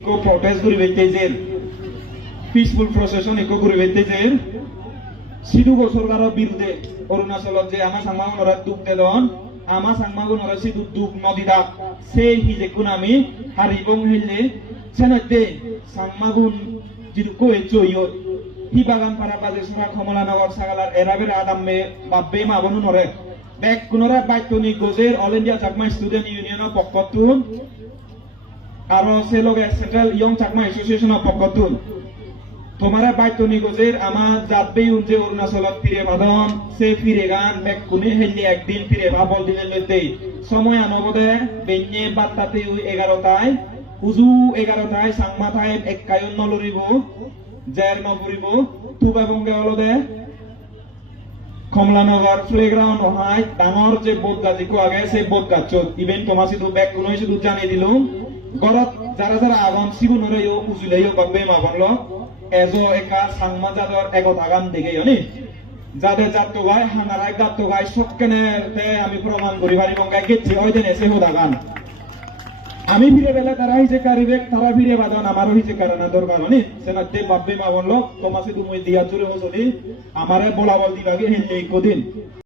protest guri betejer peaceful procession eko guri betejer sidu go sorgaro birudhe অরুণাচলত যে আমা সাংমাগুনরা দুঃখ দেদন আমা সাংমাগুনরা সিদু দুঃখ নদীদা সেই হিজে কোন আমি হারিবং হিলে সেনতে সাংমাগুন জিদু কোয়ে চইও হি বাগান পারা বাজে সুরা কমলা নগর সাগালার এরাবের আদামে বাব্বে মাবনু নরে বেক কুনরা বাইতনি গজের অল ইন্ডিয়া চাকমা স্টুডেন্ট ইউনিয়নের পক্ষতুন আরো সেলগে সেন্ট্রাল ইয়ং চাকমা অ্যাসোসিয়েশনের পক্ষতুন তোমারা বাইতনি গজের আমার যাবে উনজে অরুণাচলত ফিরে বাদন সে ফিরে গান বেক কুনে হেললি একদিন ফিরে ভাবল দিলে লইতে সময় আনবদে বেন্যে বাত্তাতে 11টায় উজু 11টায় সাংমাথায় এক কায়ন নলরিব জের নবরিব তুবা বঙ্গে অলদে কমলানগর প্লেগ্রাউন্ড হয় ডাঙর যে বোধগাজিকো আগে সেই বোধগাচত ইভেন তোমার শুধু ব্যাক কোনো শুধু জানিয়ে দিলুম গরত যারা যারা আগন সিগুনরে উজুলেও বাগবে মাবনল এজো একা সাংমা যাদর এগত আগাম দিকে হনি যাদের জাতটো গায় হানারাই জাতটো গায় সবকেনের তে আমি প্রমাণ করি পারি বঙ্গাই গেছি হয়তো এসে হোদাগান আমি ফিরে বেলা তারা হিসে কারিবে তারা ফিরে বাদন আমারও হিসে কারণা দরকার হনি সেনাতে বাব্বে মাবনল তোমার শুধু মই দিয়া জুড়ে হসলি আমারে বলা বল দিবাগে হেললে কদিন